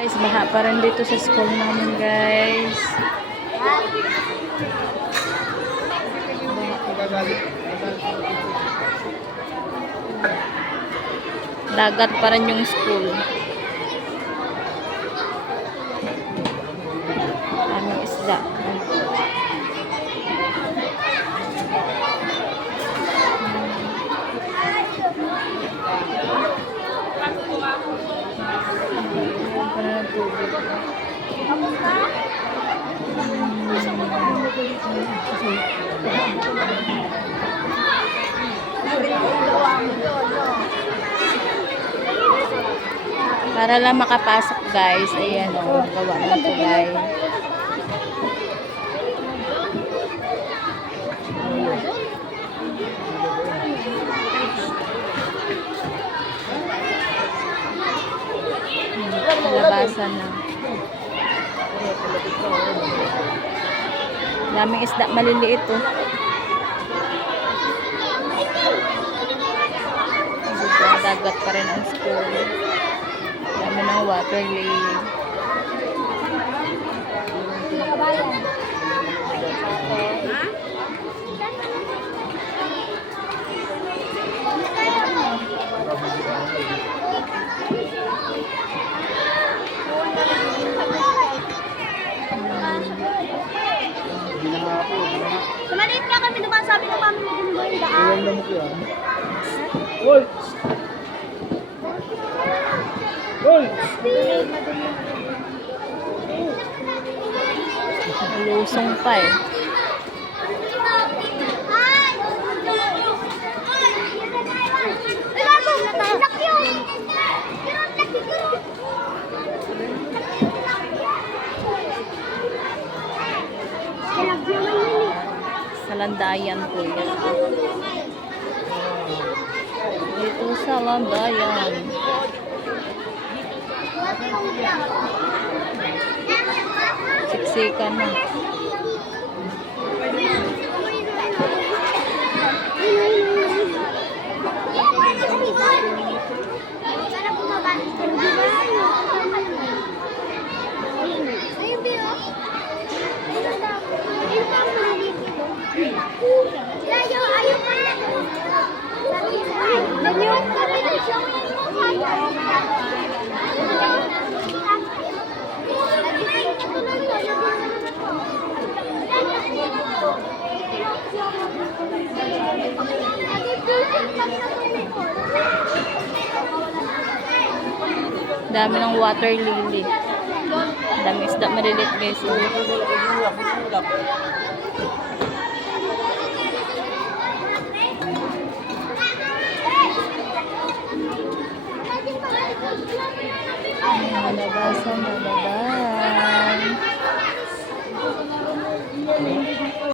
Guys, baha pa rin dito sa school namin, guys. Dagat pa rin yung school. Aming isda. Para lang makapasok, guys. Ayan o, gawa ng tulay. Labasan na. Daming isda maliliit oh. Dagat pa rin ang school. Dami ng water lily. Maliit nga kami naman, sabi ng mami mo din mo yung daan. Iwan na mo ko yan. Hoy! Hoy! Lusong pa eh. Sa Landayan po yan. Dito sa Landayan. Siksikan na. Sana bumaba. Ayun, Bio. Ayaw pa na. Ganyan kami na siya. Dami ng water lily. Dami isda maliliit, guys. Malabasan, malaban.